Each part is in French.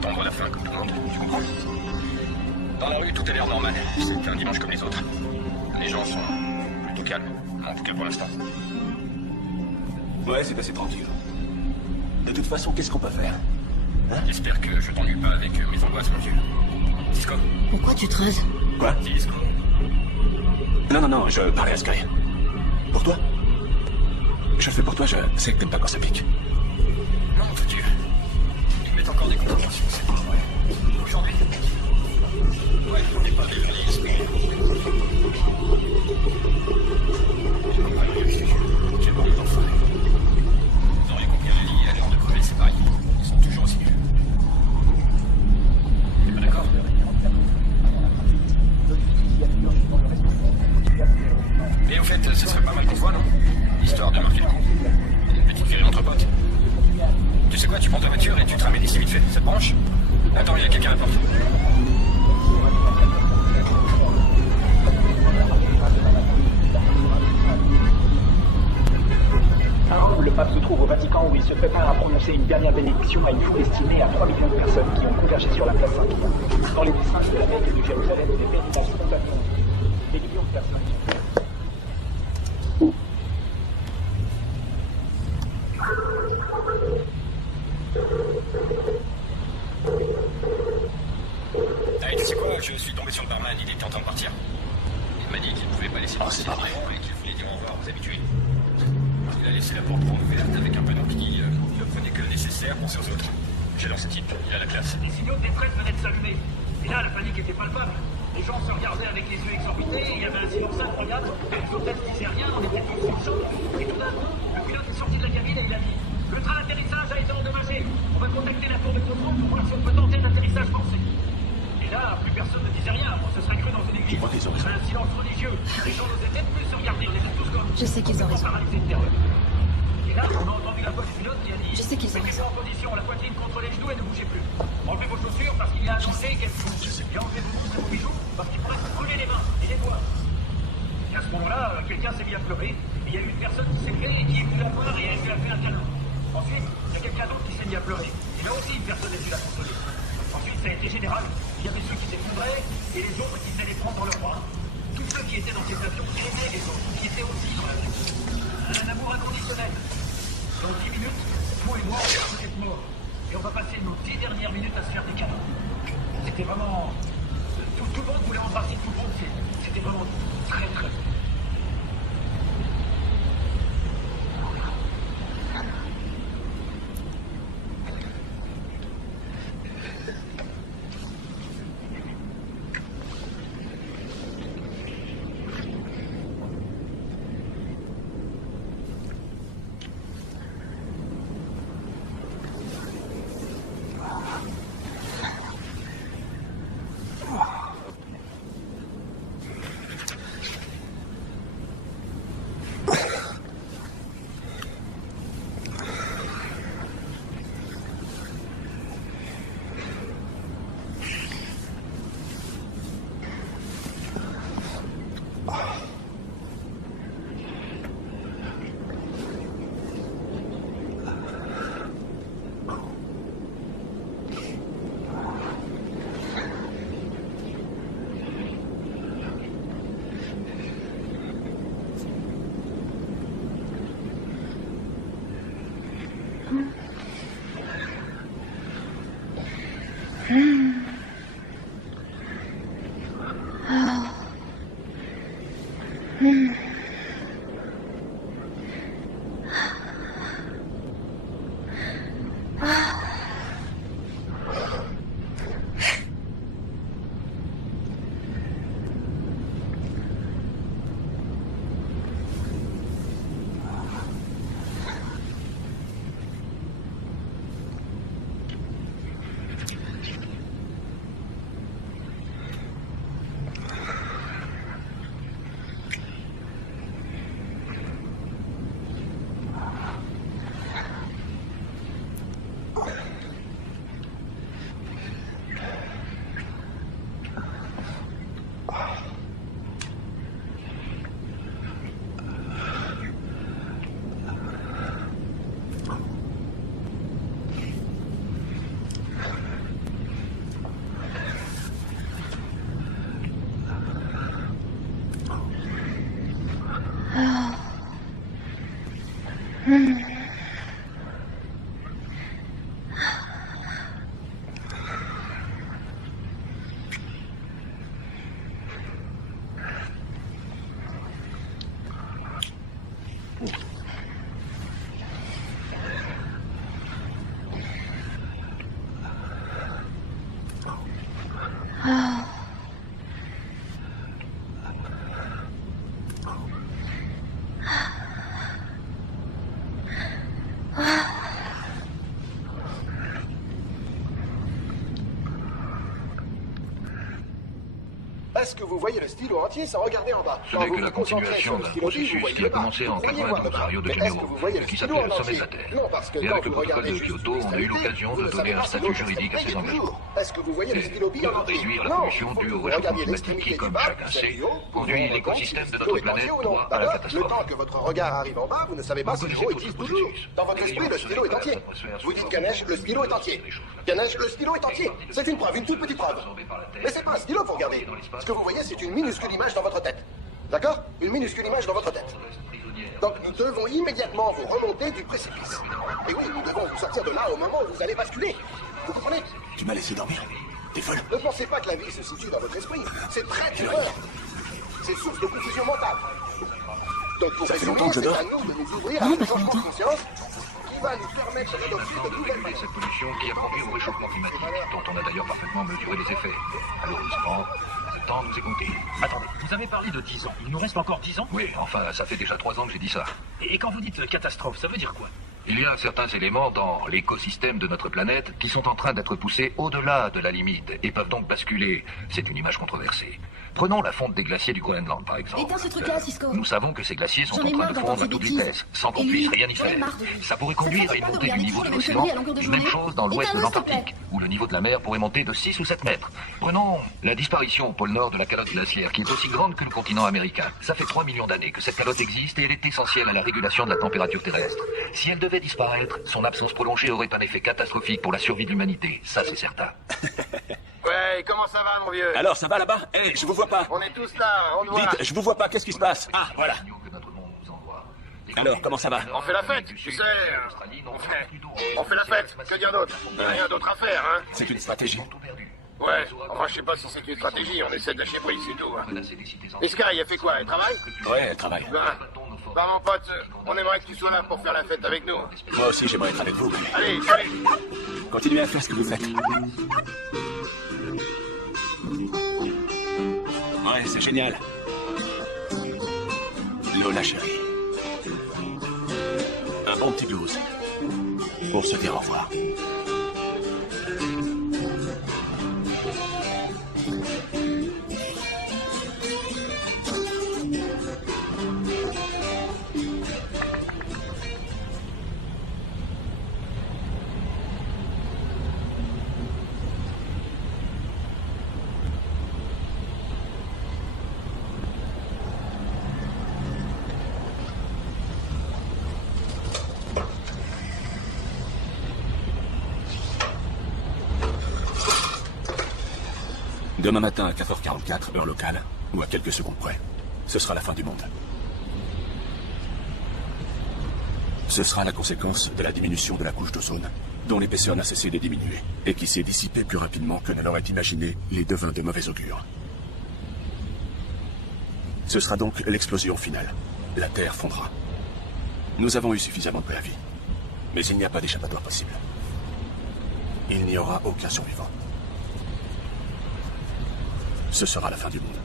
attendre la fin comme tout le monde, tu comprends? Dans la rue, tout a l'air normal. C'est un dimanche comme les autres. Les gens sont plutôt calmes, en tout cas pour l'instant. Ouais, c'est assez tranquille. De toute façon, qu'est-ce qu'on peut faire? J'espère que je t'ennuie pas avec mes angoisses, mon vieux. Cisco? Pourquoi tu te rases? Quoi? Cisco? Non, je parlais à Sky. Pour toi? Je fais pour toi, je sais que t'aimes pas quand ça pique. Non, mon Dieu. Ils mettent encore des contraventions, c'est pas vrai. Aujourd'hui? Ouais, on n'est pas des journalistes, mais... Quel bordel d'enfants. Vous auriez compris un lit à l'heure de crever, c'est pareil. Ils sont toujours aussi nuls. T'es pas d'accord? Mais au fait, ce serait pas mal pour toi, non? Histoire de marquer le coup. Une petite virée entre potes. Tu sais quoi, tu prends ta voiture et tu te ramènes ici vite fait. Ça te branche? Attends, il y a quelqu'un à la porte. Le pape se trouve au Vatican où il se prépare à prononcer une dernière bénédiction à une foule estimée à 3 millions de personnes qui ont convergé sur la place Saint-Pierre. Dans les districts de la Mecque et de Jérusalem, des pèlerinages spontanés ont lieu. Des millions de personnes. Hey, tu sais quoi, je suis tombé sur le barman, il était en train de partir. Il m'a dit qu'il ne pouvait pas laisser passer les clients et qu'il voulait dire au revoir aux habitués. Il a laissé la porte grande ouverte avec un panneau qui ne prenait que le nécessaire, pensez aux autres. J'adore ce type, il a la classe. Les signaux de détresse venaient de s'allumer. Et là, la panique était palpable. Les gens se regardaient avec les yeux exorbités, il y avait un silence incroyable, les hôtesses disaient rien, on était tous sous le choc. Et tout d'un coup, le pilote est sorti de la cabine et il a dit « Le train d'atterrissage a été endommagé. On va contacter la tour de contrôle pour voir si on peut tenter un atterrissage forcé. » Et là, plus personne ne disait rien, on se serait cru dans une église. Il y avait un silence religieux. Les gens n'osaient même plus se regarder, on était tous comme... Je sais qu'ils ont raison. paralysés de terreur. Et là, on a entendu la voix du pilote qui a dit Je sais qu'ils ont raison. mettez-vous en position, la poitrine contre les genoux et ne bougez plus. Enlevez vos chaussures parce qu'il y a un danger quelque chose. Et enlevez vos montres et vos bijoux parce qu'il pourrait vous brûler les mains et les doigts. Et à ce moment-là, quelqu'un s'est mis à pleurer. Et il y a eu une personne qui s'est levée et qui est venue la voir et elle lui a fait un câlin. Ensuite, il y a quelqu'un d'autre qui s'est mis à pleurer. Et là aussi, une personne est venue la consoler. Ensuite, ça a été général. Il y avait ceux qui s'effondraient et les autres qui s'allaient prendre dans leurs bras. Tous ceux qui étaient dans cette avion aimaient les autres, qui étaient aussi dans l'avion. Un amour inconditionnel. Dans 10 minutes, vous et moi, on va tous être morts. Et on va passer nos 10 dernières minutes à se faire des câlins. C'était vraiment... Tout le monde voulait embrasser tout le monde. C'était vraiment très, très... Est-ce que vous voyez le stylo entier sans regarder en bas? Ce n'est que la continuation d'un processus qui a commencé en 92 à Rio de Janeiro, qui s'appelait le sommet de la Terre. Non, parce que Et quand avec le vous protocole regardez de juste Kyoto, on a eu l'occasion de donner un statut juridique à ces engagements. Est-ce que vous voyez le stylo bille De en entier? réduire la Non, pollution due au réchauffement climatique qui, comme chacun sait, conduit l'écosystème de notre planète droit à la Le catastrophe. temps que votre regard arrive en bas, vous ne savez pas si l'eau existe toujours. Dans votre esprit, le stylo est entier. Vous dites Ganesh, le stylo est entier. Ganesh, le stylo est entier. C'est une preuve, une toute petite preuve. Mais c'est pas un stylo pour regarder. Ce que vous voyez, c'est une minuscule image dans votre tête. D'accord? Une minuscule image dans votre tête. Donc nous devons immédiatement vous remonter du précipice. Et oui, nous devons vous sortir de là au moment où vous allez basculer. Vous comprenez? Tu m'as laissé dormir. T'es folle. Ne pensez pas que la vie se situe dans votre esprit. C'est très tueur. C'est source de confusion mentale. Donc pour Ça fait résumer, longtemps que je c'est dors. à nous de nous ouvrir à un changement de conscience qui va nous permettre d'adopter de nouvelles Réduire manières. cette pollution qui a conduit au réchauffement climatique, dont on a d'ailleurs parfaitement mesuré les effets. Malheureusement, le temps nous est compté. Attendez, vous avez parlé de 10 ans. Il nous reste encore 10 ans? Oui, enfin, ça fait déjà 3 ans que j'ai dit ça. Et quand vous dites catastrophe, ça veut dire quoi? Il y a certains éléments dans l'écosystème de notre planète qui sont en train d'être poussés au-delà de la limite et peuvent donc basculer. C'est une image controversée. Prenons la fonte des glaciers du Groenland, par exemple. Éteins ce truc-là, Cisco. Nous savons que ces glaciers sont J'en en ai train marre de d'entendre fondre à ces toute bêtises. vitesse, sans qu'on Et lui, puisse rien y j'en ai faire. marre de lui. Ça pourrait Ça conduire te à fatigue une pas de montée du regarder niveau de toujours les mêmes l'océan. conneries à longueur de Même journée? chose dans l'ouest de Éteins-le, s'il te l'Antarctique, où le niveau de la mer pourrait monter de 6 ou 7 mètres. Prenons la disparition au pôle nord de la calotte glaciaire, qui est aussi grande que le continent américain. Ça fait 3 millions d'années que cette calotte existe et elle est essentielle à la régulation de la température terrestre. Si elle devait disparaître, son absence prolongée aurait un effet catastrophique pour la survie de l'humanité. Ça, c'est certain. Ouais, comment ça va, mon vieux? Alors, ça va là-bas? Eh, je vous vois pas. On est tous là, on te voit. Vite, je vous vois pas. Qu'est-ce qui se passe? Ah, voilà. Que notre monde nous envoie. Alors, comment ça va? On fait la fête, tu sais. On fait la fête, que dire d'autre? Rien d'autre à faire, hein? C'est une stratégie. Ouais, enfin, je sais pas si c'est une stratégie, on essaie de lâcher prise, c'est tout. Hein. Et Sky, elle fait quoi? Elle travaille? Ouais, elle travaille. Bah, mon pote, on aimerait que tu sois là pour faire la fête avec nous. Moi aussi, j'aimerais être avec vous. Allez, salut! Continuez à faire ce que vous faites. Ouais, c'est génial. Lola, chérie. Un bon petit blues. Pour se dire au revoir. Demain matin à 4h44, heure locale, ou à quelques secondes près, ce sera la fin du monde. Ce sera la conséquence de la diminution de la couche d'ozone, dont l'épaisseur n'a cessé de diminuer, et qui s'est dissipée plus rapidement que ne l'auraient imaginé les devins de mauvais augure. Ce sera donc l'explosion finale. La Terre fondra. Nous avons eu suffisamment de préavis, mais il n'y a pas d'échappatoire possible. Il n'y aura aucun survivant. Ce sera la fin du monde.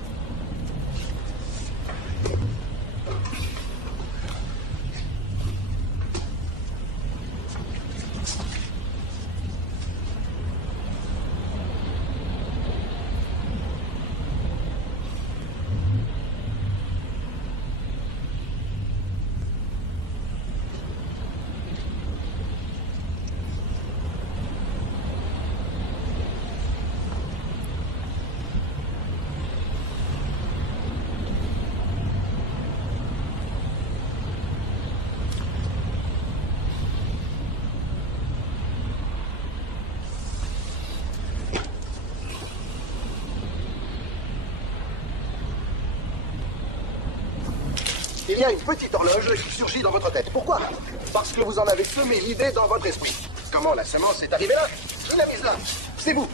il y a une petite horloge qui surgit dans votre tête. Pourquoi? Parce que vous en avez semé l'idée dans votre esprit. Comment la semence est arrivée là? Qui l'a mise là? C'est vous.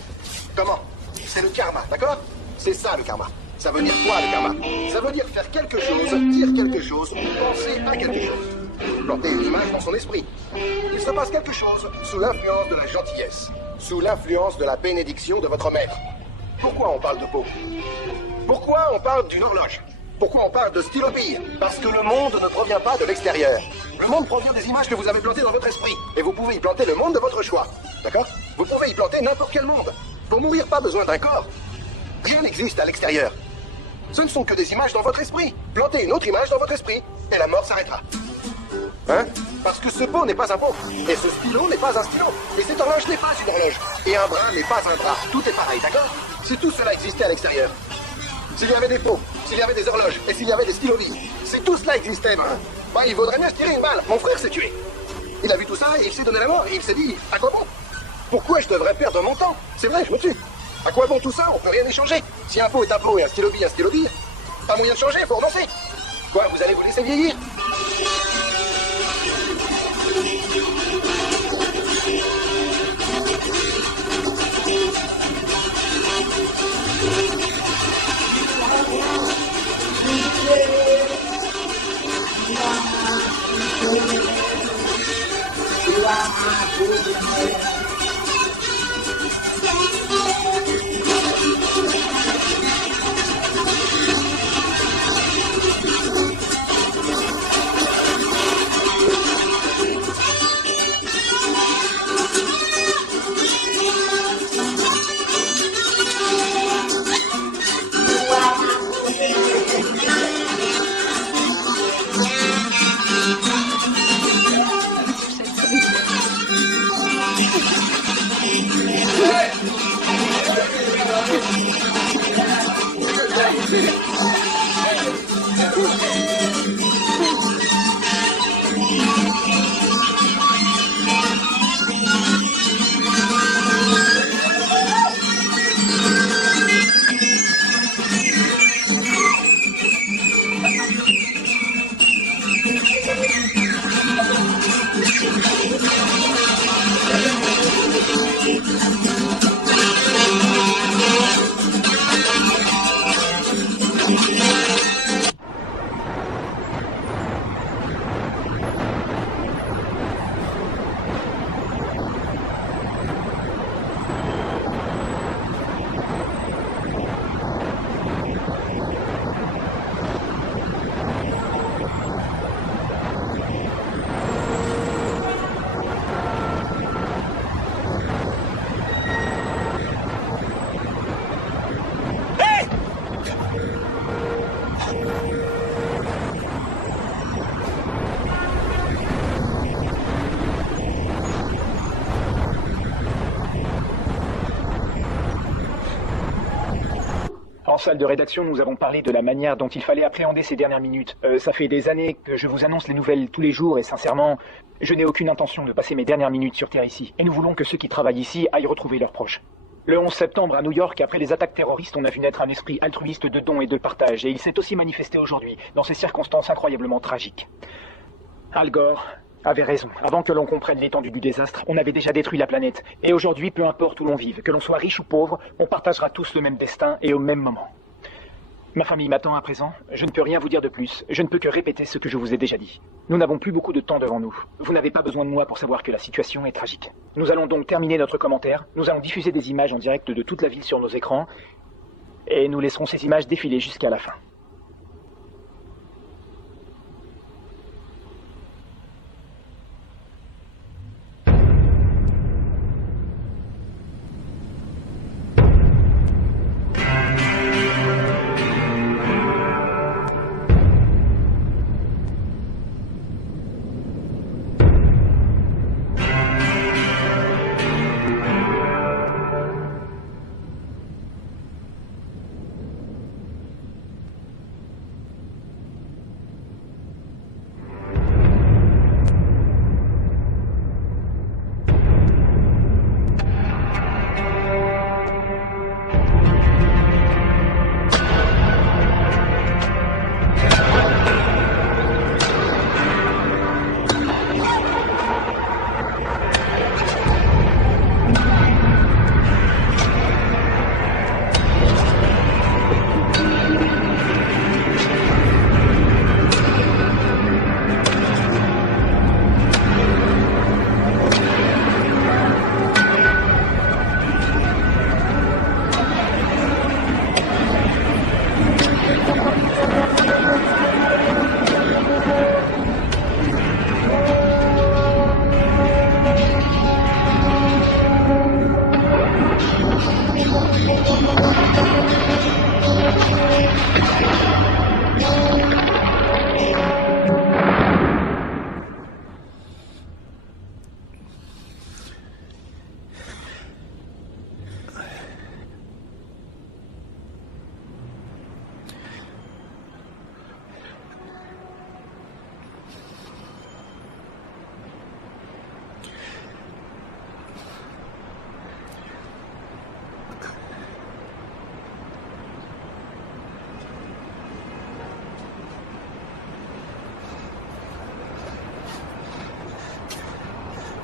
Comment? C'est le karma, d'accord? C'est ça le karma. Ça veut dire quoi le karma? Ça veut dire faire quelque chose, dire quelque chose, penser à quelque chose. Planter une image dans son esprit. Il se passe quelque chose sous l'influence de la gentillesse, sous l'influence de la bénédiction de votre maître. Pourquoi on parle de peau? Pourquoi on parle d'une horloge? Pourquoi on parle de stylopille? Parce que le monde ne provient pas de l'extérieur. Le monde provient des images que vous avez plantées dans votre esprit. Et vous pouvez y planter le monde de votre choix. D'accord? Vous pouvez y planter n'importe quel monde. Pour mourir, pas besoin d'un corps. Rien n'existe à l'extérieur. Ce ne sont que des images dans votre esprit. Plantez une autre image dans votre esprit, et la mort s'arrêtera. Hein? Parce que ce pot n'est pas un pot, et ce stylo n'est pas un stylo, et cette horloge n'est pas une horloge, et un bras n'est pas un bras. Tout est pareil, d'accord? Si tout cela existait à l'extérieur, s'il y avait des pots, s'il y avait des horloges, et s'il y avait des stylovis, si tout cela existait, bah, il vaudrait mieux se tirer une balle. Mon frère s'est tué. Il a vu tout ça, et il s'est donné la mort, et il s'est dit, à quoi bon? Pourquoi je devrais perdre mon temps? C'est vrai, je me tue. À quoi bon tout ça? On peut rien échanger. Si un pot est un pot et un stylovis, pas moyen de changer, faut renoncer. Quoi, vous allez vous laisser vieillir? En salle de rédaction, nous avons parlé de la manière dont il fallait appréhender ces dernières minutes. Ça fait des années que je vous annonce les nouvelles tous les jours et sincèrement, je n'ai aucune intention de passer mes dernières minutes sur Terre ici. Et nous voulons que ceux qui travaillent ici aillent retrouver leurs proches. Le 11 septembre à New York, après les attaques terroristes, on a vu naître un esprit altruiste de don et de partage. Et il s'est aussi manifesté aujourd'hui, dans ces circonstances incroyablement tragiques. Al Gore avait raison. Avant que l'on comprenne l'étendue du désastre, on avait déjà détruit la planète. Et aujourd'hui, peu importe où l'on vive, que l'on soit riche ou pauvre, on partagera tous le même destin et au même moment. Ma famille m'attend à présent. Je ne peux rien vous dire de plus. Je ne peux que répéter ce que je vous ai déjà dit. Nous n'avons plus beaucoup de temps devant nous. Vous n'avez pas besoin de moi pour savoir que la situation est tragique. Nous allons donc terminer notre commentaire. Nous allons diffuser des images en direct de toute la ville sur nos écrans. Et nous laisserons ces images défiler jusqu'à la fin.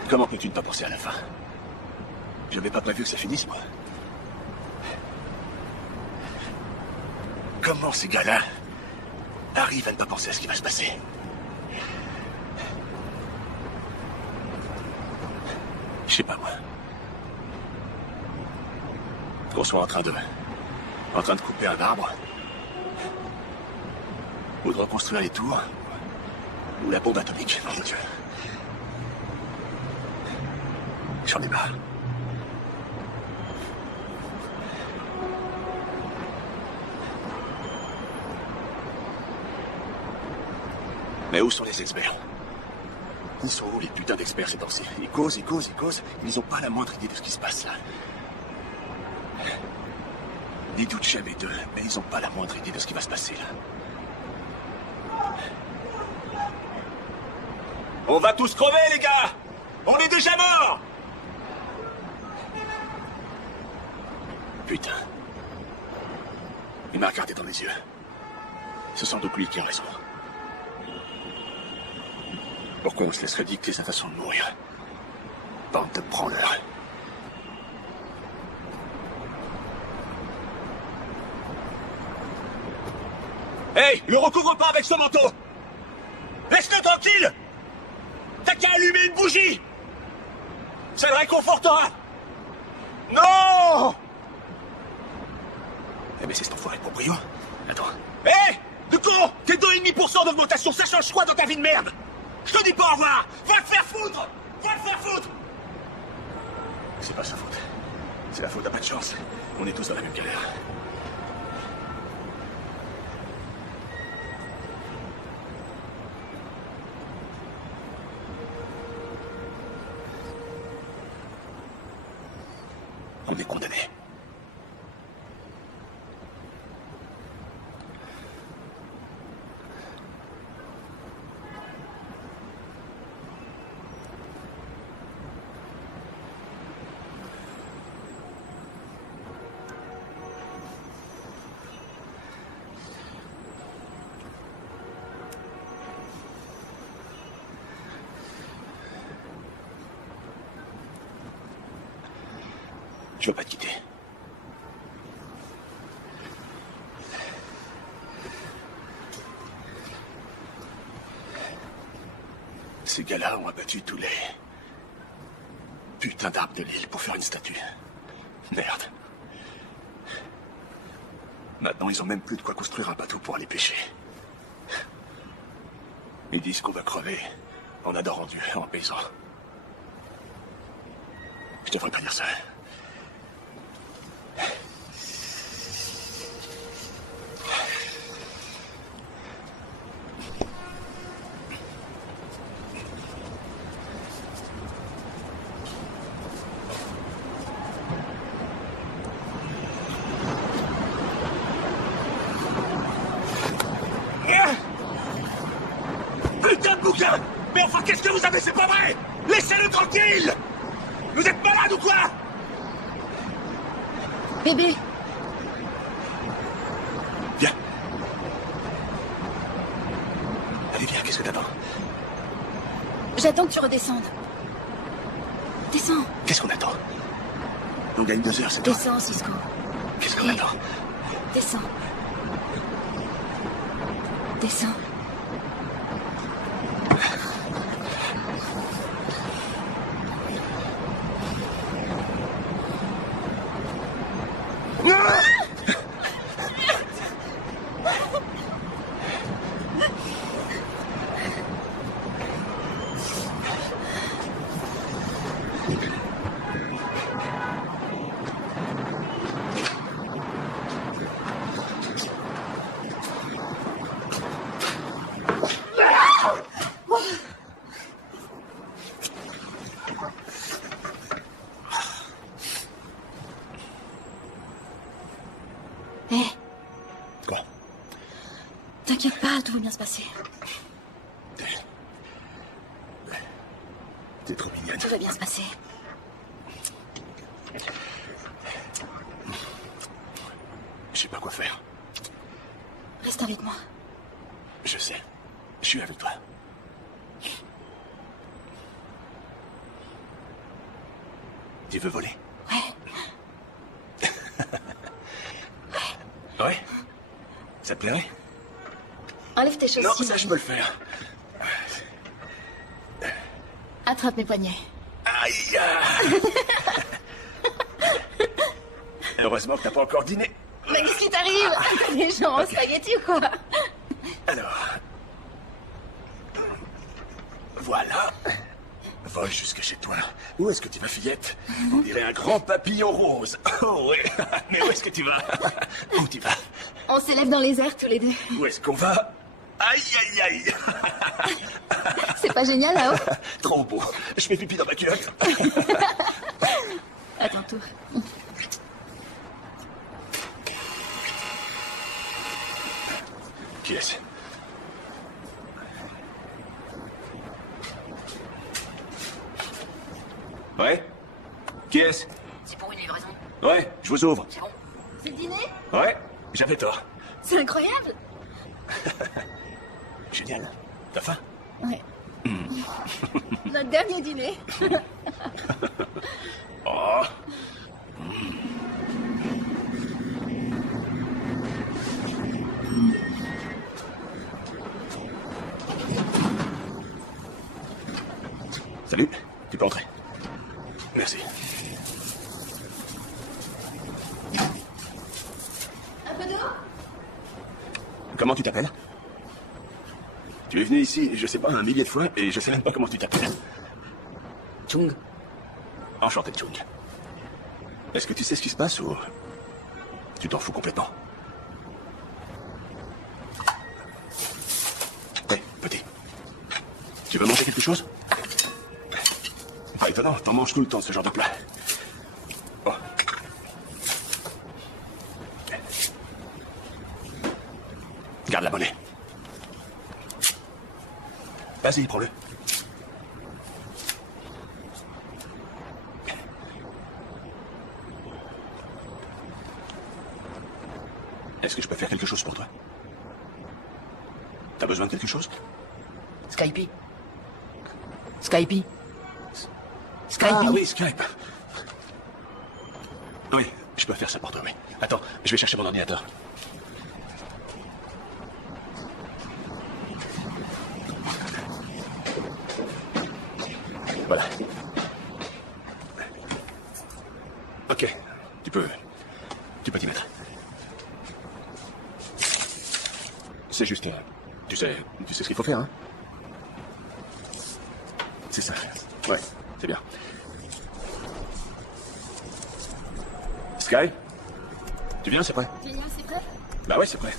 Comment peux-tu ne pas penser à la fin? J'avais pas prévu que ça finisse, moi. Comment ces gars-là arrivent à ne pas penser à ce qui va se passer? Je sais pas, moi. Qu'on soit en train de couper un arbre, ou de reconstruire les tours, ou la bombe atomique, mon Dieu. J'en ai marre. Mais où sont les experts? Ils sont où les putains d'experts ces temps-ci? Ils causent, ils ont pas la moindre idée de ce qui se passe là. Ils doutent jamais d'eux, mais ils ont pas la moindre idée de ce qui va se passer là. On va tous crever, les gars! On est déjà morts! Putain. Il m'a regardé dans les yeux. C'est sans doute lui qui a raison. Pourquoi on se laisserait dicter sa façon de mourir? Bande de branleurs. Hey, le recouvre pas avec son manteau! Laisse-le tranquille! T'as qu'à allumer une bougie! Ça le réconfortera! Non! Eh mais c'est cet enfoiré de proprio. Attends. Hé! De con! T'es 2,5% d'augmentation, ça change quoi dans ta vie de merde? Je te dis pas au revoir! Va te faire foutre! Va te faire foutre! C'est pas sa faute. C'est la faute à pas de chance. On est tous dans la même galère. On est condamnés. Je veux pas te quitter. Ces gars-là ont abattu tous les putains d'arbres de l'île pour faire une statue. Merde. Maintenant, ils ont même plus de quoi construire un bateau pour aller pêcher. Ils disent qu'on va crever en adorant Dieu, en paysant. Je devrais pas dire ça. Mais enfin, qu'est-ce que vous avez? C'est pas vrai! Laissez-le tranquille! Vous êtes malade ou quoi? Bébé! Viens. Allez, viens, qu'est-ce que t'attends? J'attends que tu redescendes. Descends. Qu'est-ce qu'on attend? On gagne 2 heures, c'est tout. Descends, Cisco. Qu'est-ce qu'on attend? Descends. Descends. Quoi? T'inquiète pas, tout va bien se passer. T'es trop mignonne. Tout va bien se passer. Je sais pas quoi faire. Reste avec moi. Je sais. Je suis avec toi. Tu veux voler? Ouais. Ouais? Ça te plairait? Enlève tes chaussures. Non, ça, je peux le faire. Attrape mes poignets. Aïe! Heureusement que t'as pas encore dîné. Mais qu'est-ce qui t'arrive? T'as des gens en spaghetti ou quoi? Alors... Voilà. Vole jusque chez toi. Où est-ce que tu vas, fillette? On dirait un grand papillon rose. Oh oui. Mais où est-ce que tu vas? Où tu vas? On s'élève dans les airs tous les deux. Où est-ce qu'on va? Aïe, aïe, aïe. C'est pas génial là-haut? Trop beau. Je fais pipi dans ma culotte. À ton tour. Qui est-ce? Ouais? Qui est-ce? C'est pour une livraison. Ouais, je vous ouvre. C'est bon. C'est le dîner? Ouais, j'avais tort. C'est incroyable. Génial. T'as faim? Ouais. Notre dernier dîner. Oh. Salut, tu peux entrer. Merci. Un peu d'eau? Comment tu t'appelles? Tu es venu ici, je sais pas, un millier de fois, et je sais même pas comment tu t'appelles. Chung. Enchanté, Chung. Est-ce que tu sais ce qui se passe ou... tu t'en fous complètement? Hé, petit. Tu veux manger quelque chose? Pas étonnant, t'en manges tout le temps, ce genre de plat. Bon. Garde la monnaie. Vas-y, prends-le. Est-ce que je peux faire quelque chose pour toi? T'as besoin de quelque chose? Skype. Skype. Skype. Ah oui, Skype. Oui, je peux faire ça pour toi, oui. Attends, je vais chercher mon ordinateur. Voilà. Ok, tu peux t'y mettre. C'est juste, tu sais ce qu'il faut faire, hein? C'est ça. Ouais, c'est bien. Sky? Tu viens, c'est prêt? Génial, c'est prêt? Bah ouais, c'est prêt.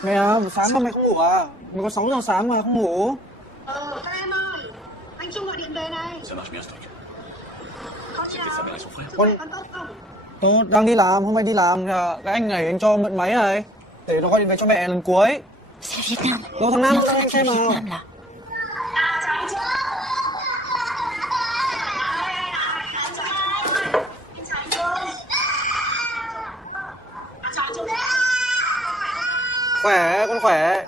Mày à, buổi sáng mà mày không ngủ à? Mày có 6 giờ sáng mà không ngủ. Các em ơi, anh Trung gọi điện về này. Ça marche bien, ce truc. Có J'ai fait sa mère et son frère. sức khỏe con tốt không? Tớ đang đi làm, hôm nay đi làm thì cái anh này anh cho mượn máy này. Để nó gọi điện về cho mẹ lần cuối. C'est Vietnam. Đâu thằng Nam, Non, thằng Nam xem nào. Vietnam là. Khỏe, con khỏe.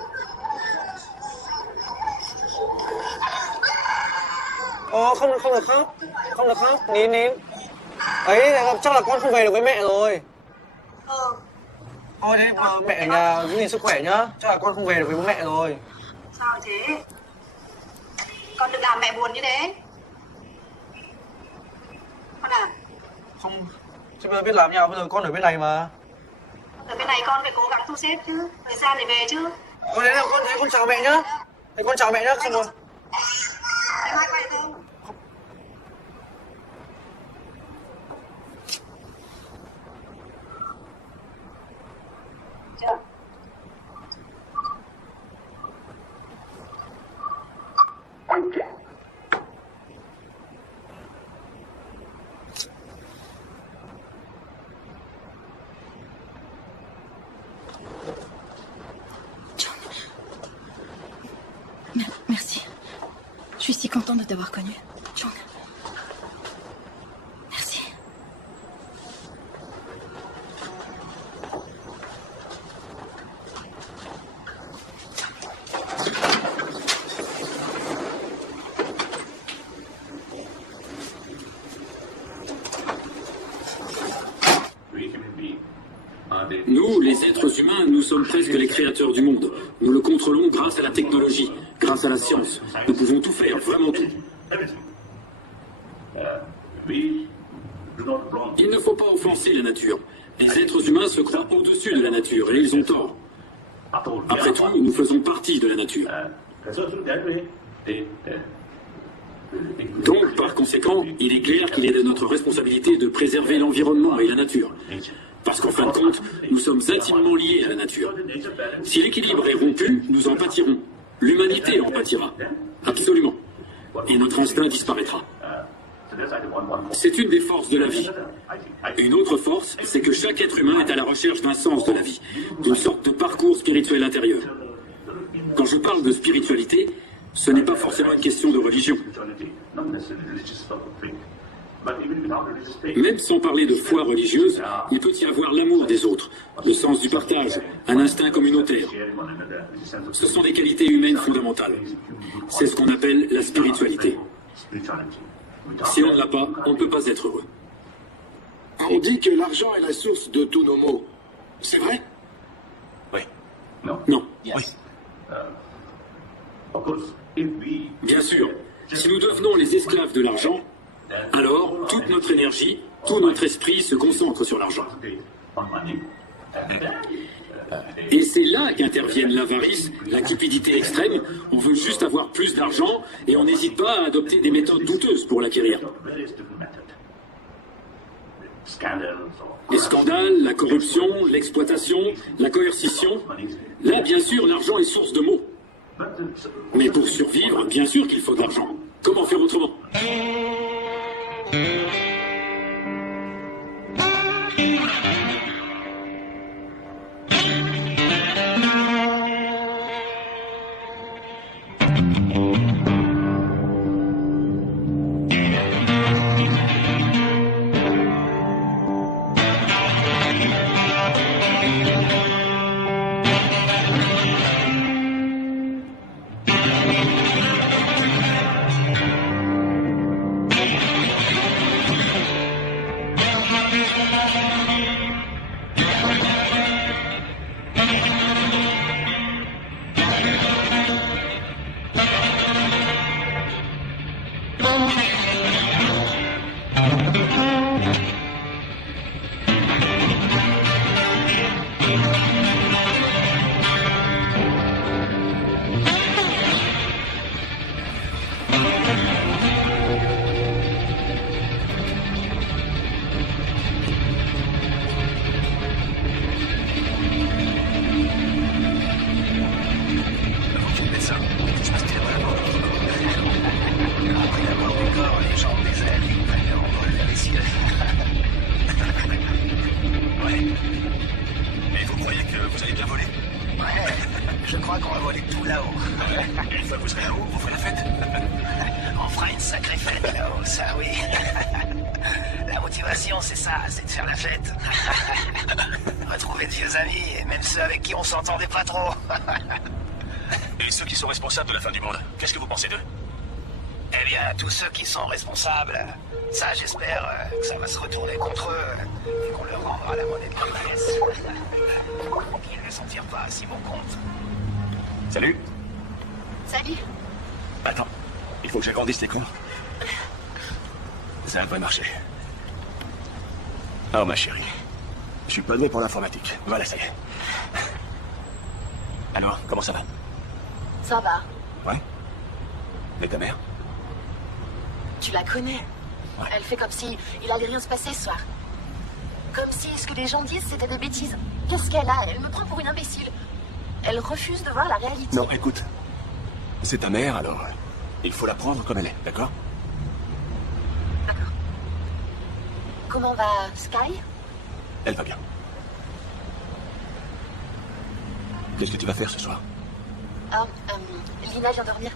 Không được khóc. Không được khóc, nín. Ấy, chắc là con không về được với mẹ rồi. Thôi đấy, mà mẹ ở nhà giữ gìn sức khỏe nhá. Chắc là con không về được với bố mẹ rồi. Sao thế? Con đừng làm mẹ buồn như thế. Con à, Không, chứ bây giờ biết làm nào, bây giờ con ở bên này mà. ở bên này con phải cố gắng thu xếp chứ. Thời gian để về chứ. Đấy là con thấy con chào mẹ nhá. Thấy con chào mẹ nhá, xong rồi. Ngày mai quay không? Chưa? contente de t'avoir connu, Chung. Merci. Nous, les êtres humains, nous sommes presque les créateurs du monde. Nous le contrôlons grâce à la technologie, grâce à la science. Nous pouvons tout faire, vraiment tout. Il ne faut pas offenser la nature. Les êtres humains se croient au-dessus de la nature et ils ont tort. Après tout, nous faisons partie de la nature. Donc, par conséquent, il est clair qu'il est de notre responsabilité de préserver l'environnement et la nature. Parce qu'en fin de compte, nous sommes intimement liés à la nature. Si l'équilibre est rompu, nous en pâtirons. L'humanité en pâtira. Absolument. Et notre instinct disparaîtra. C'est une des forces de la vie. Une autre force, c'est que chaque être humain est à la recherche d'un sens de la vie, d'une sorte de parcours spirituel intérieur. Quand je parle de spiritualité, ce n'est pas forcément une question de religion. Même sans parler de foi religieuse, il peut y avoir l'amour des autres, le sens du partage, un instinct communautaire. Ce sont des qualités humaines fondamentales. C'est ce qu'on appelle la spiritualité. Si on ne l'a pas, on ne peut pas être heureux. On dit que l'argent est la source de tous nos maux. C'est vrai? Oui. Non. Oui. Bien sûr, si nous devenons les esclaves de l'argent, alors toute notre énergie, tout notre esprit se concentre sur l'argent. Et c'est là qu'interviennent l'avarice, la cupidité extrême. On veut juste avoir plus d'argent et on n'hésite pas à adopter des méthodes douteuses pour l'acquérir. Les scandales, la corruption, l'exploitation, la coercition. Là, bien sûr, l'argent est source de maux. Mais pour survivre, bien sûr qu'il faut de l'argent. Comment faire autrement ? Ça, j'espère que ça va se retourner contre eux et qu'on leur rendra la monnaie de la pièce. Qu'ils ne s'en tirent pas si bon compte. Salut. Salut. Attends, il faut que j'agrandisse l'écran. Ça devrait marcher. Oh ma chérie, je suis pas doué pour l'informatique. Voilà, ça y est. Alors, comment ça va? Ça va. Ouais. Et ta mère? Tu la connais. Ouais. Elle fait comme si il allait rien se passer ce soir. Comme si ce que les gens disent c'était des bêtises. Qu'est-ce qu'elle a? Elle me prend pour une imbécile. Elle refuse de voir la réalité. Non, écoute. C'est ta mère, alors il faut la prendre comme elle est, d'accord? D'accord. Comment va Sky? Elle va bien. Qu'est-ce que tu vas faire ce soir? Ah, Lina vient dormir.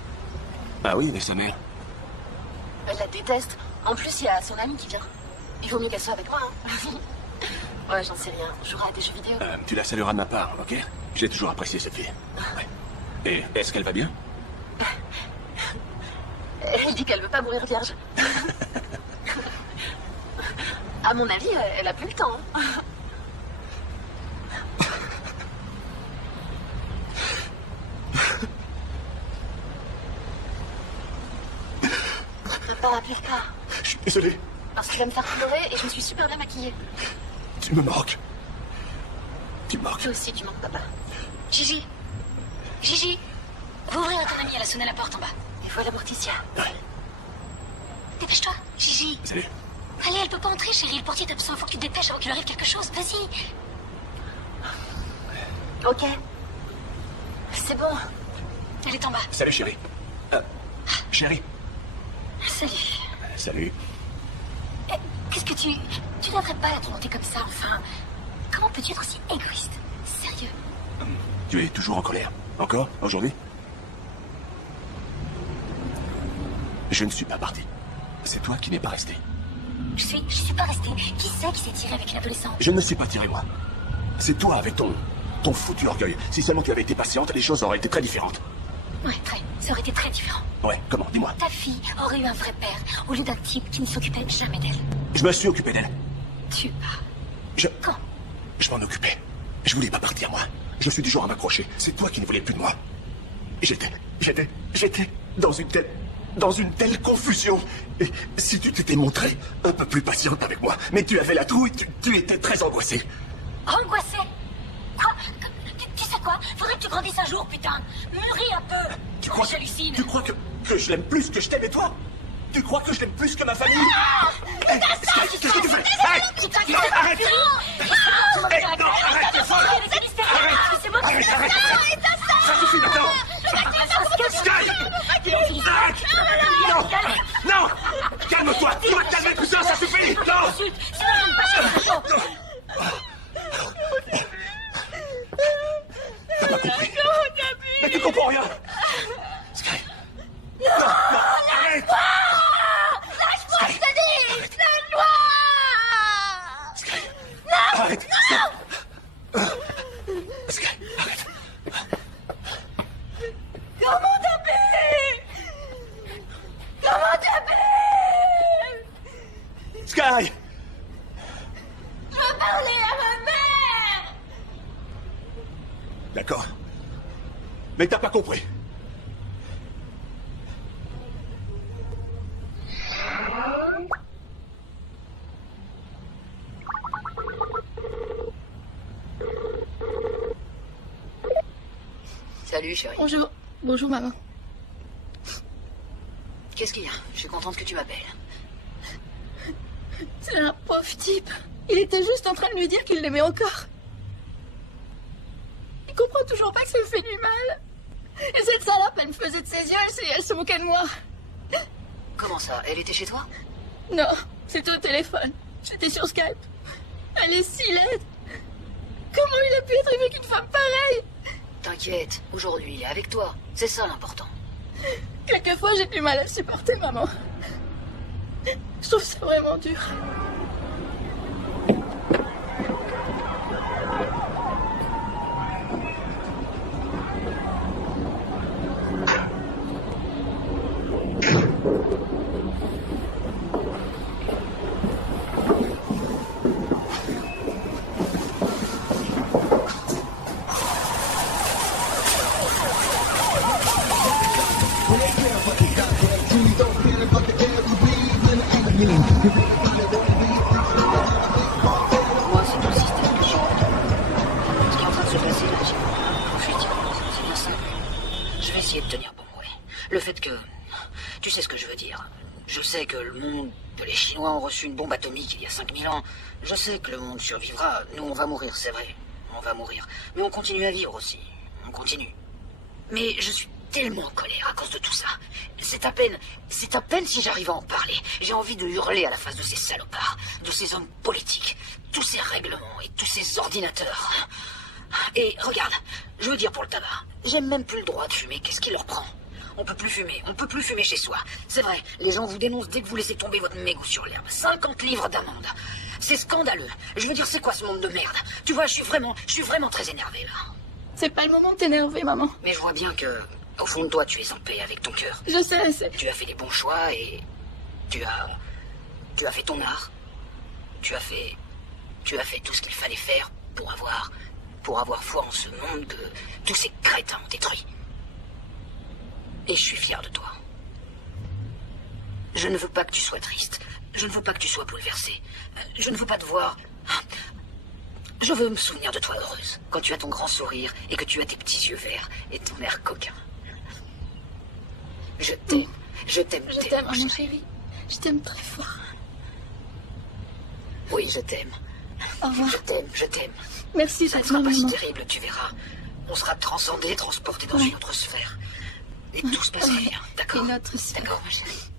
Ah oui, mais sa mère. Elle la déteste. En plus, il y a son amie qui vient. Il vaut mieux qu'elle soit avec moi. Hein. Ouais, j'en sais rien. On jouera à des jeux vidéo. Tu la salueras de ma part, ok? J'ai toujours apprécié cette fille. Ouais. Et est-ce qu'elle va bien? Elle dit qu'elle veut pas mourir vierge. À mon avis, elle a plus le temps. Papa, pleure pas. Je suis désolé. Parce qu'il va me faire pleurer et je me suis super bien maquillée. Tu me manques. Tu me manques. Toi aussi, tu manques, papa. Gigi. Gigi. Va ouvrir à ton ami, elle a sonné à la porte en bas. Et voilà Morticia. Ouais. Dépêche-toi, Gigi. Salut. Allez, elle peut pas entrer, chérie. Le portier est absent. Faut que tu te dépêches avant qu'il arrive quelque chose. Vas-y. Ok. C'est bon. Elle est en bas. Salut, chérie. Chérie. Salut. Salut. Qu'est-ce que tu n'aimerais pas la tourmenter comme ça, enfin? Comment peux-tu être aussi égoïste? Sérieux? Tu es toujours en colère? Encore? Aujourd'hui? Je ne suis pas parti. C'est toi qui n'es pas resté. Je suis pas restée. Qui c'est qui s'est tiré avec une adolescente? Je ne me suis pas tiré, moi. C'est toi avec ton foutu orgueil. Si seulement tu avais été patiente, les choses auraient été très différentes. Ouais, ça aurait été très différent. Ouais, comment? Dis-moi. Ta fille aurait eu un vrai père, au lieu d'un type qui ne s'occupait jamais d'elle. Je me suis occupé d'elle. Quand? Je m'en occupais. Je voulais pas partir, moi. Je suis du genre à m'accrocher. C'est toi qui ne voulais plus de moi. J'étais dans une telle confusion. Et si tu t'étais montré un peu plus patiente avec moi, mais tu avais la trouille, tu étais très angoissée. Angoissée? Quoi? Tu sais quoi? Faudrait que tu grandisses un jour, putain. Mûris un peu. Tu crois que je l'aime plus que je t'aime et toi? Tu crois que je l'aime plus que ma famille? Qu'est-ce que tu fais? Arrête! Non, arrête! Non, arrête, t'es folle! Arrête! Ça suffit maintenant! Sky! Arrête! Non! Calme-toi! Tu vas te calmer tout ça suffit! Non! T'as pas compris? Mais tu comprends rien! Sky! Non! Arrête! Lâche-moi, je te dis! Lâche-moi! Sky! Non! Arrête! Non! Sky, arrête! Comment t'as pu? Comment t'as pu? Sky! Je veux parler à ma mère! D'accord. Mais t'as pas compris. Salut, chérie. Bonjour. Bonjour, maman. Qu'est-ce qu'il y a? Je suis contente que tu m'appelles. C'est un pauvre type. Il était juste en train de lui dire qu'il l'aimait encore. Il comprend toujours pas que ça lui fait du mal. Et cette salope, elle me faisait de ses yeux, elle se moquait de moi. Comment ça? Elle était chez toi? Non, c'était au téléphone. J'étais sur Skype. Elle est si laide. Comment il a pu être avec une femme pareille? T'inquiète, aujourd'hui il est avec toi. C'est ça l'important. Quelquefois j'ai du mal à le supporter, maman. Je trouve ça vraiment dur. Moi, c'est tout le système que je Ce qui est en train de se passer là, effectivement, c'est bien simple. Je vais essayer de tenir bon, oui. Le fait que... Tu sais ce que je veux dire. Je sais que le monde... Les Chinois ont reçu une bombe atomique il y a 5000 ans. Je sais que le monde survivra. Nous, on va mourir, c'est vrai. On va mourir. Mais on continue à vivre aussi. On continue. Mais je suis tellement en colère à cause de tout ça. C'est à peine si j'arrive à en parler. J'ai envie de hurler à la face de ces salopards, de ces hommes politiques, tous ces règlements et tous ces ordinateurs. Et regarde, je veux dire pour le tabac, j'ai même plus le droit de fumer, qu'est-ce qui leur prend? On peut plus fumer. On peut plus fumer chez soi. C'est vrai, les gens vous dénoncent dès que vous laissez tomber votre mégot sur l'herbe. 50 livres d'amende. C'est scandaleux. Je veux dire, c'est quoi ce monde de merde? Tu vois, je suis vraiment très énervé, là. C'est pas le moment de t'énerver, maman. Mais je vois bien que, au fond de toi, tu es en paix avec ton cœur. Je sais, c'est... Tu as fait les bons choix et... Tu as fait ton art. Tu as fait tout ce qu'il fallait faire pour avoir foi en ce monde que tous ces crétins ont détruit. Et je suis fier de toi. Je ne veux pas que tu sois triste. Je ne veux pas que tu sois bouleversé. Je ne veux pas te voir... Je veux me souvenir de toi heureuse, quand tu as ton grand sourire et que tu as tes petits yeux verts et ton air coquin. Je t'aime. Je t'aime. Je t'aime, mon chéri. Je t'aime très fort. Oui, je t'aime. Au revoir. Je t'aime. Merci, ça ne sera pas si terrible, tu verras. On sera transcendés, transportés dans une autre sphère. Et tout se passera bien, d'accord? Une autre sphère. D'accord, ma chérie.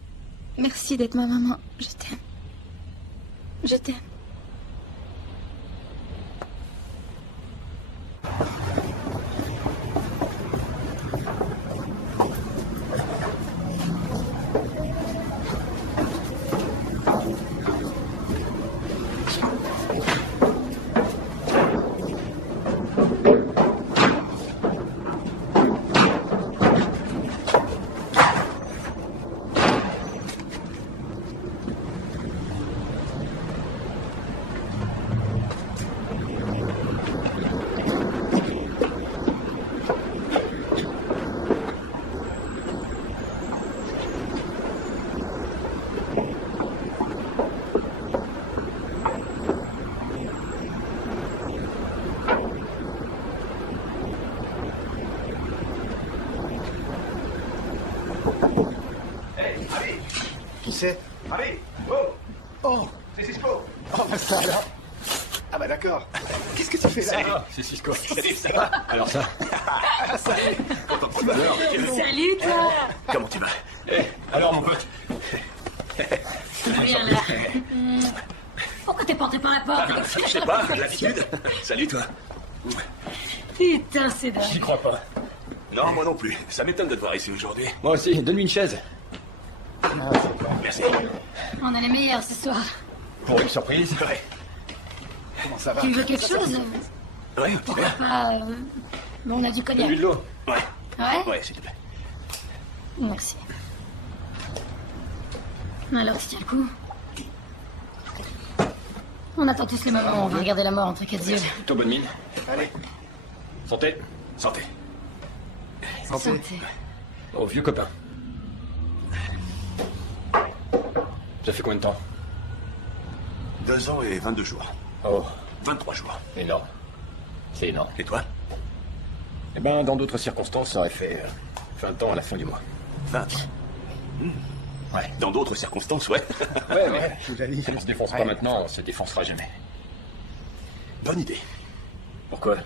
Merci d'être ma maman. Je t'aime. Je t'aime. C'est... Allez, oh. Oh, C'est Cisco. oh, bah ça alors. Ah bah d'accord. Qu'est-ce que tu fais là? Ça, c'est Cisco. Salut, ça va? Alors ça. Salut. Content de te voir. Salut, toi. Comment tu vas? Alors, mon pote? Viens là. Pourquoi t'es porté par la porte? Je sais pas, l'habitude. Salut, toi. Putain, c'est dingue. J'y crois pas. Non, moi non plus. Ça m'étonne de te voir ici aujourd'hui. Moi aussi, donne-lui une chaise. Merci. On a les meilleurs ce soir. Pour une surprise. Ouais. Comment ça va? Tu veux quelque chose? Ouais, Pourquoi pas... on a du cognac. De l'eau. Ouais. Ouais? Ouais, s'il te plaît. Merci. Alors, tu tiens le coup? On attend tous les moments, on va regarder la mort entre quatre yeux. Plutôt bonne mine. Allez. Santé. Santé. Santé. Oh, vieux copain. Ça fait combien de temps? 2 ans et 22 jours. Oh, 23 jours. énorme. C'est énorme. Et toi? Eh ben, dans d'autres circonstances, ça aurait fait 20 ans à la fin du mois. 20. Ouais. Dans d'autres circonstances, ouais. Ouais, mais je vous l'ai dit. si on se défonce pas maintenant, on se défoncera jamais. Bonne idée. Pourquoi?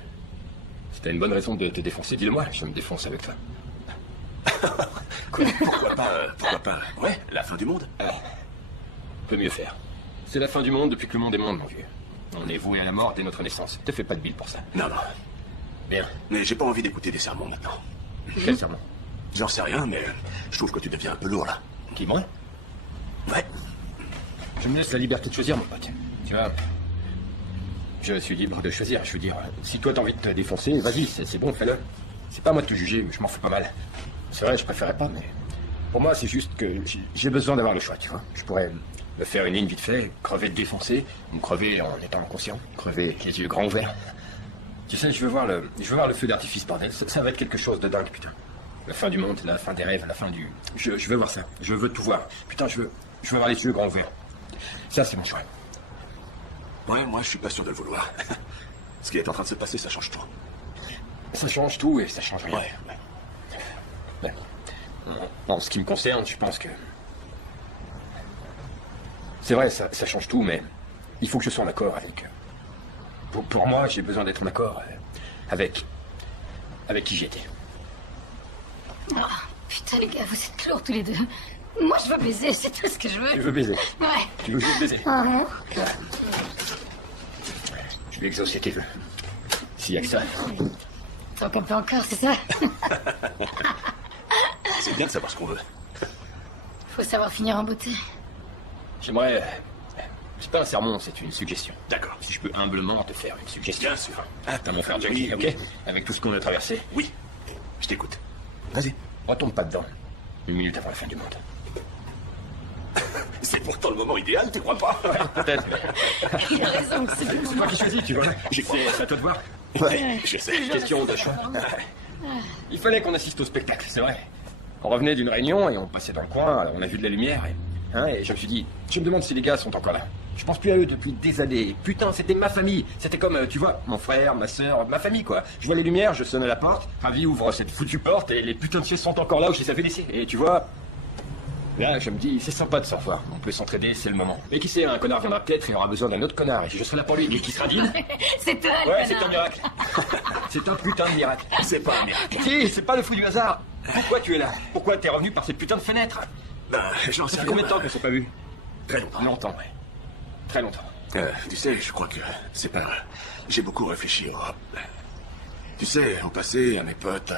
Si t'as une bonne raison de te défoncer, dis-le-moi, je me défonce avec toi. Pourquoi pas, ouais, la fin du monde? Peut mieux faire. C'est la fin du monde depuis que le monde est monde, mon vieux. On est voué à la mort dès notre naissance. Te fais pas de bile pour ça. Non. Bien. Mais j'ai pas envie d'écouter des sermons maintenant. Quel serment? J'en sais rien, mais je trouve que tu deviens un peu lourd, là. Qui, moi? Ouais. Je me laisse la liberté de choisir, mon pote. Tu vois, je suis libre de choisir. Je veux dire, si toi t'as envie de te défoncer, vas-y, c'est bon, fais-le. C'est pas à moi de te juger, mais je m'en fous pas mal. C'est vrai, je préférais pas, mais... Pour moi, c'est juste que j'ai besoin d'avoir le choix, tu vois. Je pourrais me faire une ligne vite fait, crever de défoncer, ou crever en étant inconscient, crever les yeux grands ouverts. Tu sais, je veux voir le feu d'artifice, bordel. Ça va être quelque chose de dingue, putain. La fin du monde, la fin des rêves, la fin du... Je veux voir ça. Je veux tout voir. Putain, je veux avoir les yeux grands ouverts. Ça, c'est mon choix. Ouais, moi, je suis pas sûr de le vouloir. Ce qui est en train de se passer, ça change tout. Ça change tout et ça change rien. Ouais. Ben, en ce qui me concerne, je pense que... C'est vrai, ça change tout, mais il faut que je sois en accord avec... Pour moi, j'ai besoin d'être en accord avec qui j'étais. Oh, putain, les gars, vous êtes lourds tous les deux. Moi, je veux baiser, c'est tout ce que je veux. Tu veux baiser? Ouais. Tu veux juste baiser? Je vais exaucer tes vœux. S'il y a que ça. Tant qu'on peut encore, c'est ça? C'est bien de savoir ce qu'on veut. Faut savoir finir en beauté. J'aimerais... C'est pas un sermon, c'est une suggestion. D'accord. Si je peux humblement te faire une suggestion. Bien sûr. Ah, t'as mon frère Jackie, ok? Avec tout ce qu'on a traversé. Oui. Je t'écoute. Vas-y. Retombe pas dedans. Une minute avant la fin du monde. C'est pourtant le moment idéal, tu crois pas? Peut-être. Il a raison, c'est le C'est moment. toi qui choisis, tu vois. J'y crois. C'est à toi de voir. Ouais, je sais. Question de choix. Il fallait qu'on assiste au spectacle, c'est vrai. On revenait d'une réunion et on passait dans le coin, on a vu de la lumière et je me suis dit, je me demande si les gars sont encore là. Je pense plus à eux depuis des années. Putain, c'était ma famille. C'était comme, tu vois, mon frère, ma soeur, ma famille, quoi. Je vois les lumières, je sonne à la porte, Ravi ouvre cette foutue porte et les putains de sièges sont encore là où je les avais laissés. Et tu vois, là, je me dis, c'est sympa de s'en revoir. On peut s'entraider, c'est le moment. Mais qui sait, un connard viendra peut-être et aura besoin d'un autre connard et je serai là pour lui. Mais qui sera dit? C'est toi, le Ouais, c'est connard. un miracle. C'est un putain de miracle. C'est pas un miracle. Si, c'est pas le fruit du hasard. Pourquoi tu es là? Pourquoi t'es revenu par cette putain de fenêtre? Ben, j'en sais Ça fait rien. combien de temps qu'on s'est pas vu? Très longtemps. Longtemps, ouais. Très longtemps. Tu sais, je crois que c'est pas... J'ai beaucoup réfléchi au... Tu sais, au passé, à mes potes...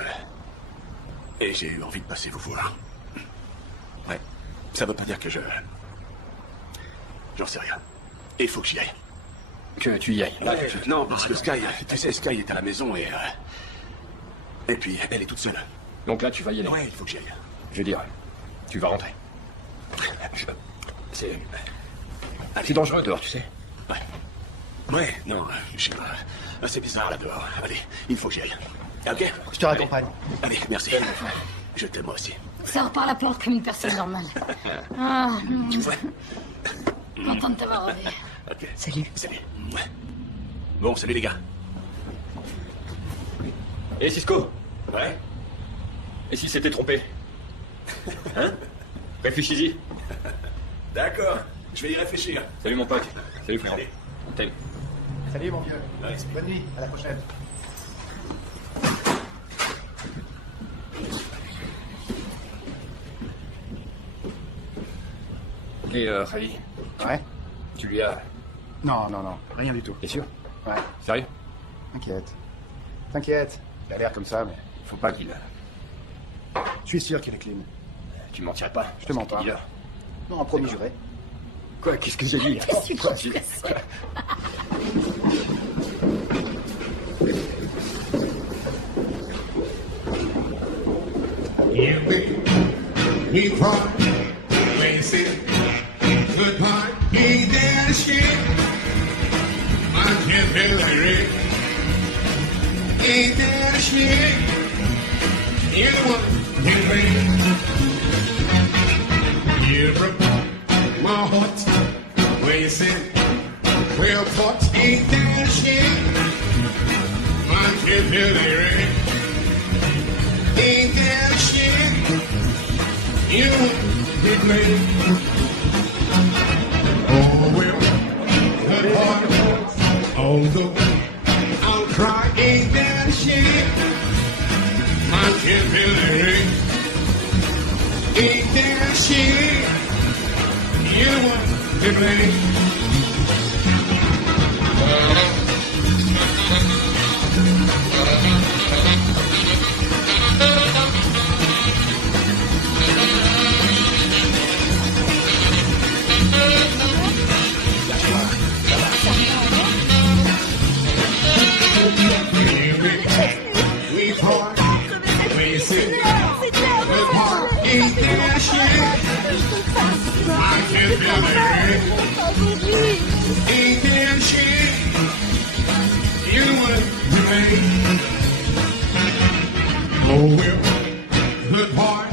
Et j'ai eu envie de passer vous voir. Ouais. Ça veut pas dire que je... J'en sais rien. Et il faut que j'y aille. Que tu y ailles. Ouais, non, parce que Sky... Tu sais, Sky est à la maison et... Et puis, elle est toute seule. Donc là, tu vas y aller. Ouais, il faut que j'y aille. Je veux dire, tu vas rentrer. C'est... Allez. C'est dangereux dehors, tu sais. Ouais, non, je sais pas. C'est bizarre là dehors. Allez, il faut que j'y aille. Ok? Je te raccompagne. Allez, merci. Je t'aime moi aussi. Sors par la porte comme une personne normale. Ah, content de t'avoir revu. Ok. Salut. Salut. Ouais. Bon, salut les gars. Et Cisco? Ouais? Et si c'était trompé? Hein? Réfléchis-y. D'accord. Je vais y réfléchir. Salut mon pote. Salut frère. Allez. Salut. Salut mon vieux. Allez. Bonne nuit, à la prochaine. Et Ravi, Ouais? tu lui as... Non, non, non, rien du tout. T'es sûr? Ouais, Sérieux? t'inquiète. T'inquiète. Il a l'air comme ça, mais Faut pas qu'il... je suis sûr qu'il est clean. Tu mentirais pas. Je te mens pas. Dis-le. Non, promis juré. Quoi? Qu'est-ce que j'ai dit? Qu'est-ce que Quoi, tu fais? Yeah, we part, place it, good part, ain't that shit? I can't feel it, ain't that shit? Anyone can bring, you broke my heart, place it, well part, ain't that shit? I can't feel it, ain't that shit? You did me. Oh, well, good heart. Although I'll cry, ain't that shit? I can't feel it. Ain't that shit? You did me. We part, place it, the part, ain't that shit? I can't feel it, ain't that shit? You would remain. Oh, well, good part,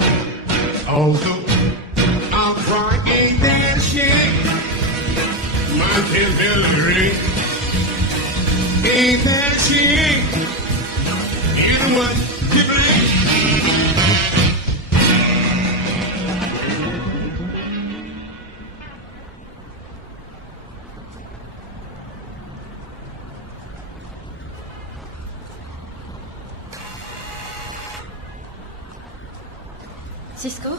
although I'll cry, ain't that shit? I can't feel it, ain't that shit? You know what you believe? Cisco?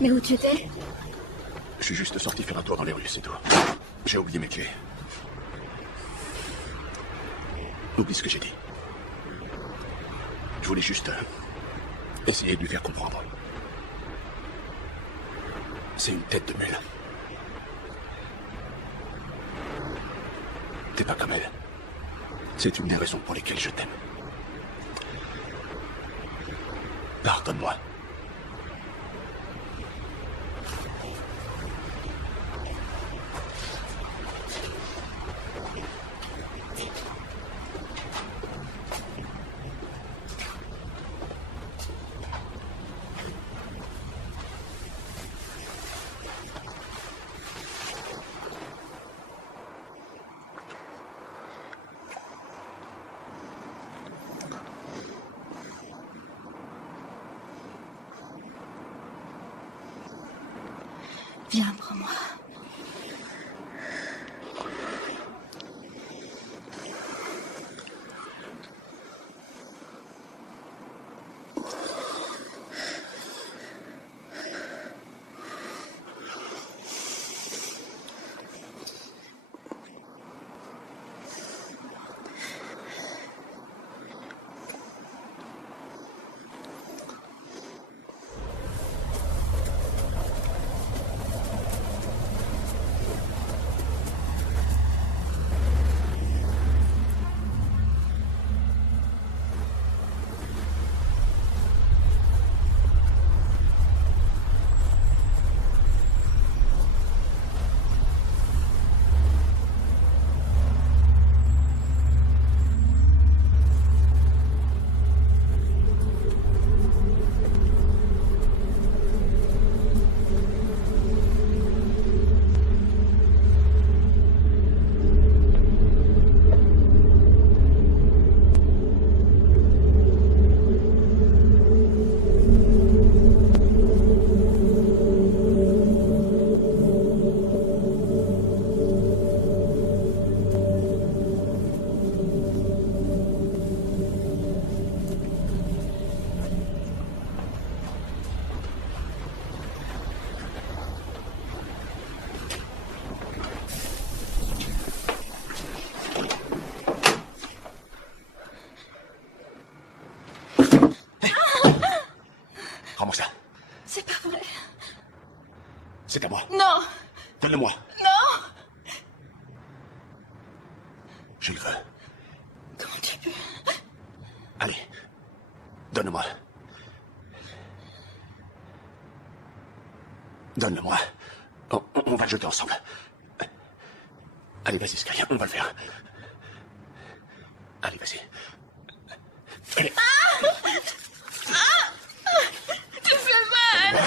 Mais où tu étais? Je suis juste sorti faire un tour dans les rues, c'est tout. J'ai oublié mes clés. Oublie ce que j'ai dit. Je voulais juste essayer de lui faire comprendre. C'est une tête de mule. T'es pas comme elle. C'est une des raisons pour lesquelles je t'aime. Pardonne-moi. Viens, prends-moi. Rends-moi ça. C'est pas vrai. C'est à moi. Non. Donne-le-moi. Non. Je le veux. Comment tu as pu? Allez. Donne-le-moi. Donne-le-moi. On va le jeter ensemble. Allez, vas-y, Sky, on va le faire. Allez, vas-y. Allez. Tu fais mal.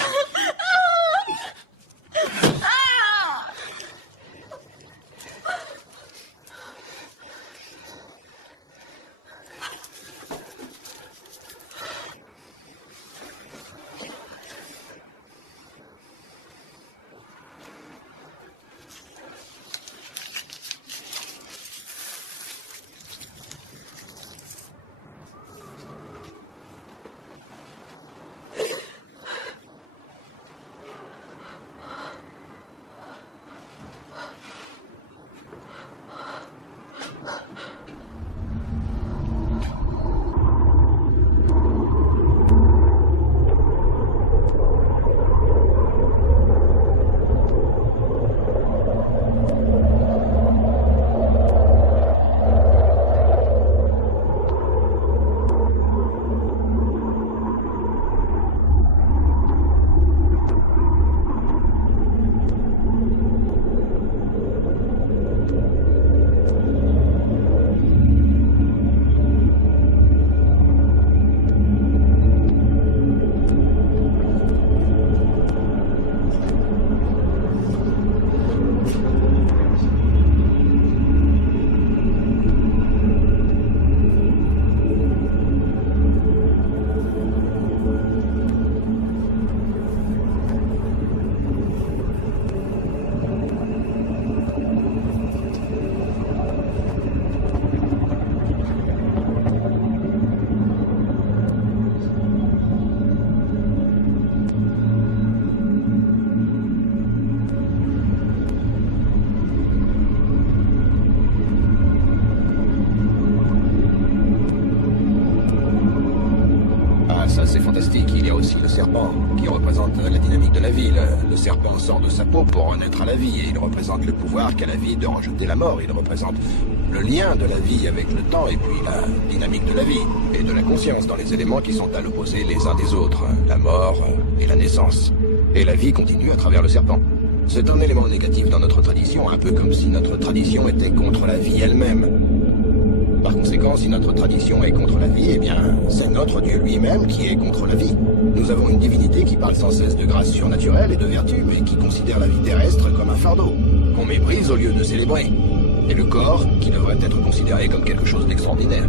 aussi le serpent, qui représente la dynamique de la vie. Le serpent sort de sa peau pour renaître à la vie, et il représente le pouvoir qu'a la vie de rejeter la mort. Il représente le lien de la vie avec le temps, et puis la dynamique de la vie, et de la conscience dans les éléments qui sont à l'opposé les uns des autres, la mort et la naissance. Et la vie continue à travers le serpent. C'est un élément négatif dans notre tradition, un peu comme si notre tradition était contre la vie elle-même. Par conséquent, si notre tradition est contre la vie, eh bien, c'est notre Dieu lui-même qui est contre la vie. Nous avons une divinité qui parle sans cesse de grâce surnaturelle et de vertu, mais qui considère la vie terrestre comme un fardeau, qu'on méprise au lieu de célébrer. Et le corps, qui devrait être considéré comme quelque chose d'extraordinaire.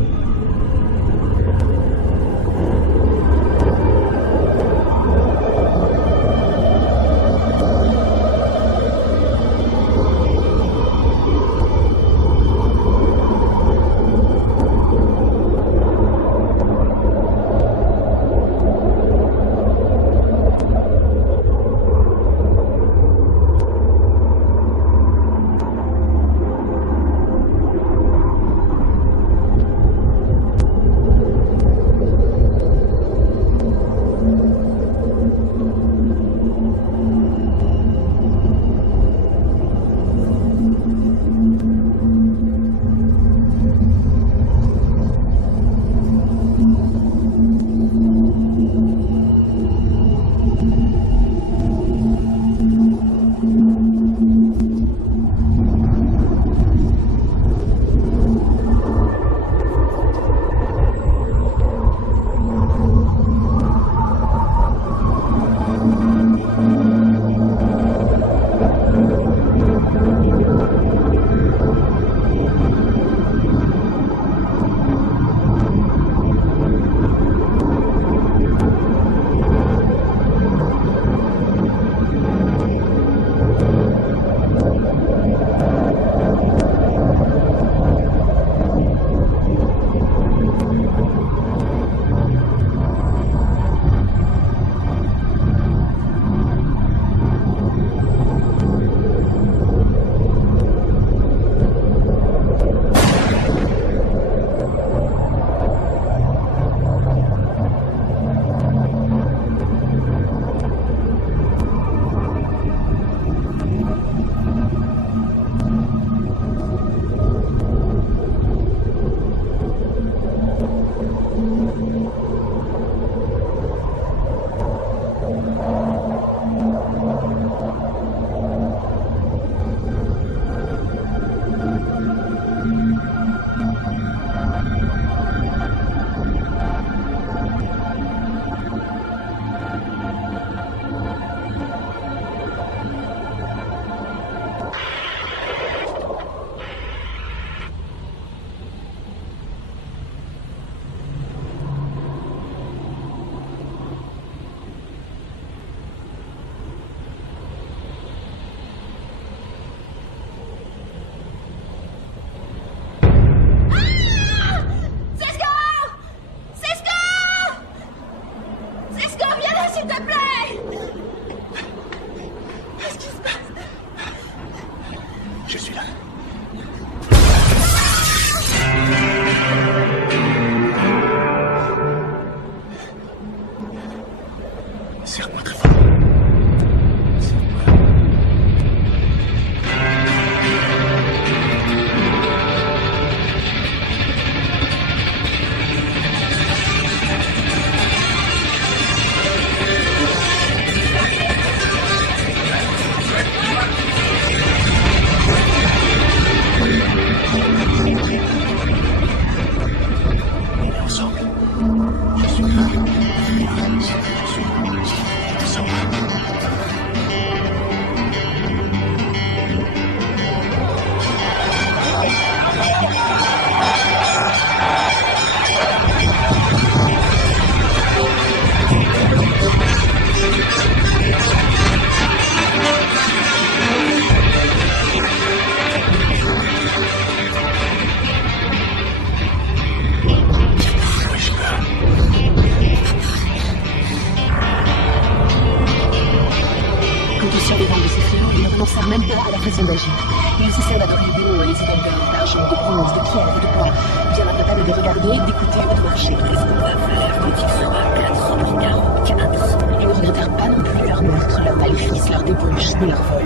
sert même pas à la façon d'agir. Ils se servent d'adorer les démons et les idoles d'argent, de bronze, de pierre et de bois, bien incapable de regarder, d'écouter ou de marcher. Qu'est-ce qu'on va faire quand ils seront à 400 1944. Ils ne regrettèrent pas non plus leur meurtre, leur maléfice, leur débauche ni leur vol.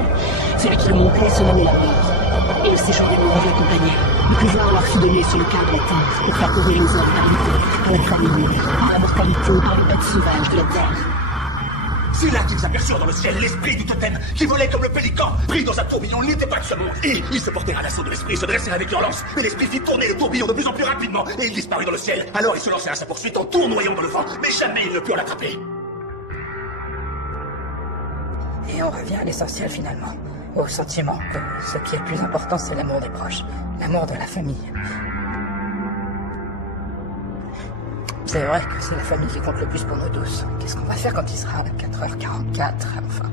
Celui qui le montait se nommait la mort. Et le séjour des morts l'accompagnait. Le pouvoir leur fut donné sur le cadre de la terre pour faire courir les hommes par l'idée, par la famille, par la mortalité, par les bêtes sauvages de la terre. C'est là qu'ils aperçurent dans le ciel l'esprit du totem, qui volait comme le pélican, pris dans un tourbillon. Il n'était pas de ce monde. Et ils se portèrent à l'assaut de l'esprit, se dressèrent avec violence. Mais l'esprit fit tourner le tourbillon de plus en plus rapidement, et il disparut dans le ciel. Alors ils se lancèrent à sa poursuite en tournoyant dans le vent, mais jamais ils ne purent l'attraper. Et on revient à l'essentiel finalement, au sentiment que ce qui est le plus important, c'est l'amour des proches, l'amour de la famille. C'est vrai que c'est la famille qui compte le plus pour nous tous. Qu'est-ce qu'on va faire quand il sera à 4h44, enfin...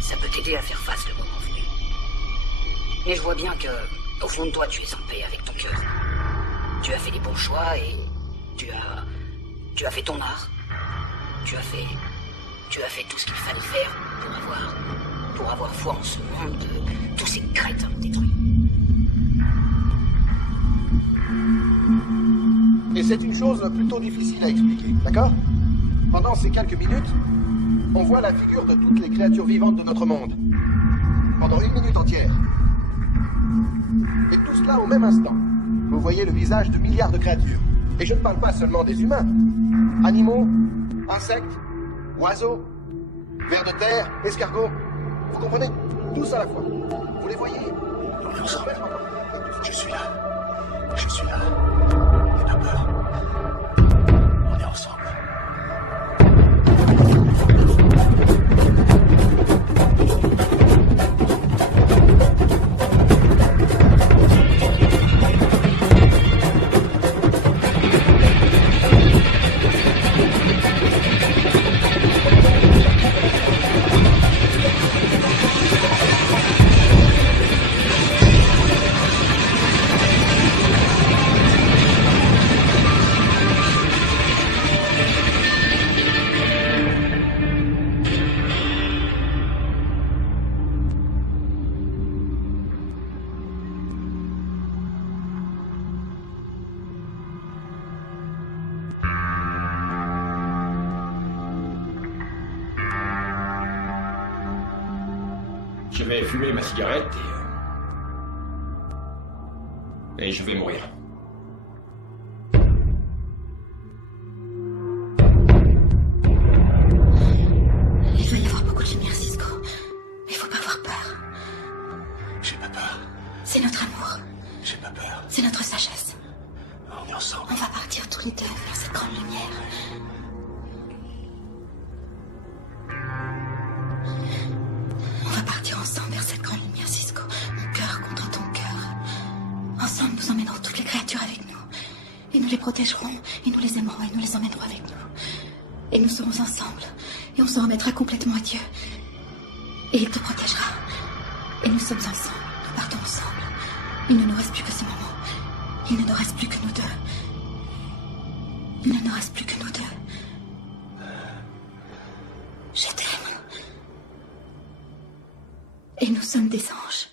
Ça peut t'aider à faire face le moment venu. Et je vois bien que, au fond de toi, tu es en paix avec ton cœur. Tu as fait les bons choix et tu as fait ton art. Tu as fait tout ce qu'il fallait faire pour avoir foi en ce monde de tous ces crétins détruits. Et c'est une chose plutôt difficile à expliquer, d'accord? Pendant ces quelques minutes, on voit la figure de toutes les créatures vivantes de notre monde. Pendant 1 minute entière. Et tout cela au même instant. Vous voyez le visage de milliards de créatures. Et je ne parle pas seulement des humains. Animaux, insectes, oiseaux, vers de terre, escargots. Vous comprenez? Tous à la fois. Vous les voyez? Je suis là. Je suis là. N'aie pas peur. On est ensemble. Je vais fumer ma cigarette et je vais mourir. Il doit y avoir beaucoup de lumière, Cisco. Mais faut pas avoir peur. J'ai pas peur. C'est notre amour. J'ai pas peur. C'est notre sagesse. On est ensemble. On va partir tous les deux vers cette grande lumière. On va partir ensemble vers cette grande lumière, Cisco. Mon cœur contre ton cœur. Ensemble, nous emmènerons toutes les créatures avec nous. Et nous les protégerons, et nous les aimerons, et nous les emmènerons avec nous. Et nous serons ensemble, et on se remettra complètement à Dieu. Et il te protégera. Et nous sommes ensemble, nous partons ensemble. Il ne nous reste plus que ces moments. Il ne nous reste plus que nous deux. Il ne nous reste plus que nous deux. Je t'aime. Et nous sommes des anges.